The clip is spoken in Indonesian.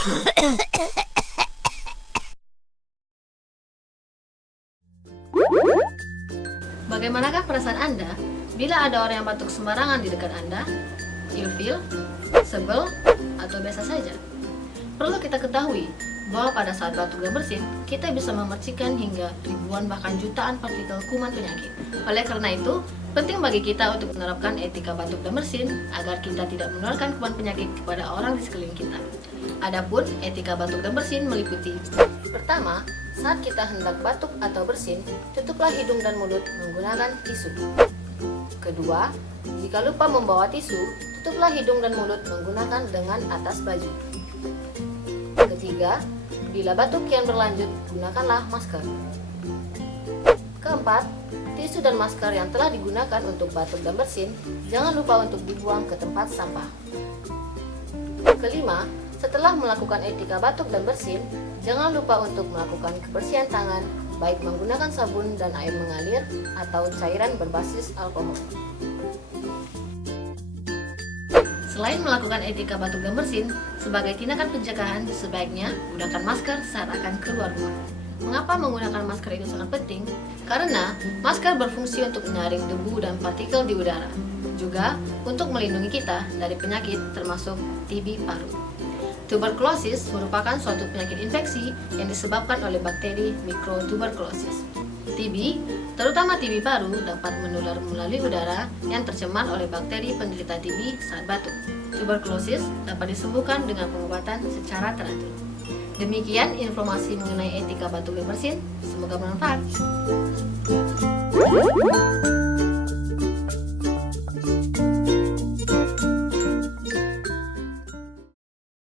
Bagaimanakah perasaan Anda bila ada orang yang batuk sembarangan di dekat Anda? Ilfil, sebel, atau biasa saja? Perlu kita ketahui bahwa pada saat batuk dan bersin, kita bisa memercikan hingga ribuan bahkan jutaan partikel kuman penyakit. Oleh karena itu, penting bagi kita untuk menerapkan etika batuk dan bersin agar kita tidak menularkan kuman penyakit kepada orang di sekeliling kita. Adapun etika batuk dan bersin meliputi: pertama, saat kita hendak batuk atau bersin, tutuplah hidung dan mulut menggunakan tisu. Kedua, jika lupa membawa tisu, tutuplah hidung dan mulut menggunakan dengan atas baju. Ketiga, bila batuk kian berlanjut, gunakanlah masker. Keempat, tisu dan masker yang telah digunakan untuk batuk dan bersin, jangan lupa untuk dibuang ke tempat sampah. Kelima, setelah melakukan etika batuk dan bersin, jangan lupa untuk melakukan kebersihan tangan, baik menggunakan sabun dan air mengalir atau cairan berbasis alkohol. Selain melakukan etika batuk dan bersin, sebagai tindakan pencegahan, sebaiknya gunakan masker saat akan keluar rumah. Mengapa menggunakan masker itu sangat penting? Karena masker berfungsi untuk menyaring debu dan partikel di udara, juga untuk melindungi kita dari penyakit termasuk TB paru. Tuberkulosis merupakan suatu penyakit infeksi yang disebabkan oleh bakteri mikrotuberkulosis. TB, terutama TB paru, dapat menular melalui udara yang tercemar oleh bakteri penderita TB saat batuk. Tuberkulosis dapat disembuhkan dengan pengobatan secara teratur. Demikian informasi mengenai etika batuk dan bersin. Semoga bermanfaat.